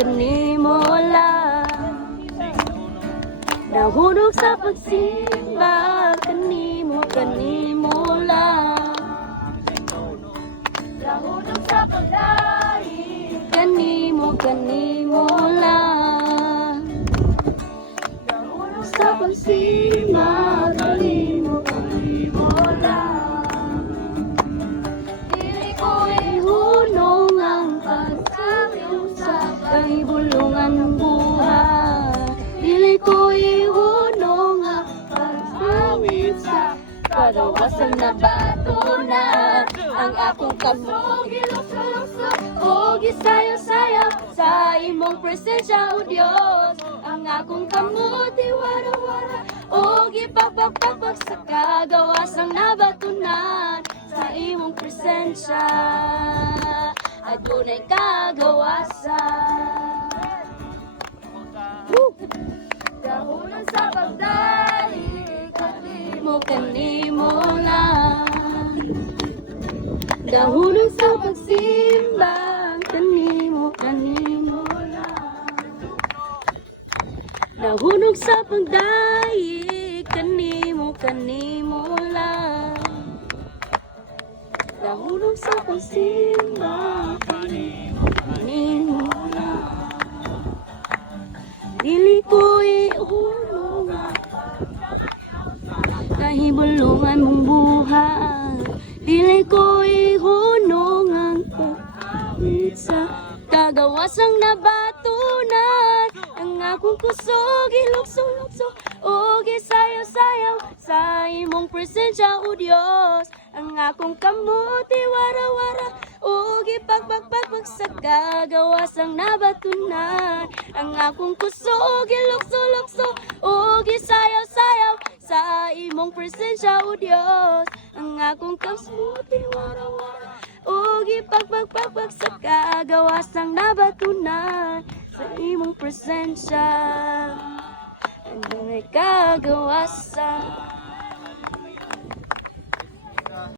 kanimo lang. Nahulog sa pagsimba, kanimo lang. Nahulog sa pagdaig, kanimo lang. Nahulog sa pagsimba, kanimo lang. Dili ko ihunong ang pagkawin sa kahibulungan ng buhay. Dili ko ihunong ang pagkawin sa kadawasan na batunan. Ang akong kamot gilukso-lukso o gisayo-sayo sa imong presensya, O Dios. Ang akong kamot iwara-wara o gipagpagpagpag sa kagawasang nabatunan. Sa imong presensya adunay kagawasan. Dahunan sa pagdaig, kanimo lang. Dahunan sa pagsimba, kanimo lang. Dahunan sa pagdaig, kanimo lang. Dahunan sa pagsimba, kanimo lang. Dili ko ihulong kahibulungan mong buhay. Dili ko ihunong ang pagkawit sa kagawasang nabatunan. Ang akong kusog ilukso-lukso o gisayo-sayaw sa imong presensya, O Dios. Ang akong kamot iwara-wara o gipagpagpagpag sa kagawasang nabatunan. Ang akong kusog ilukso-lukso o gisayaw-sayaw sa imong presensya, O Dios. Ang akong kamot iwara-wara o gipagpagpagpag sa kagawasang nabatunan. Sa imong presensya adunay kagawasan.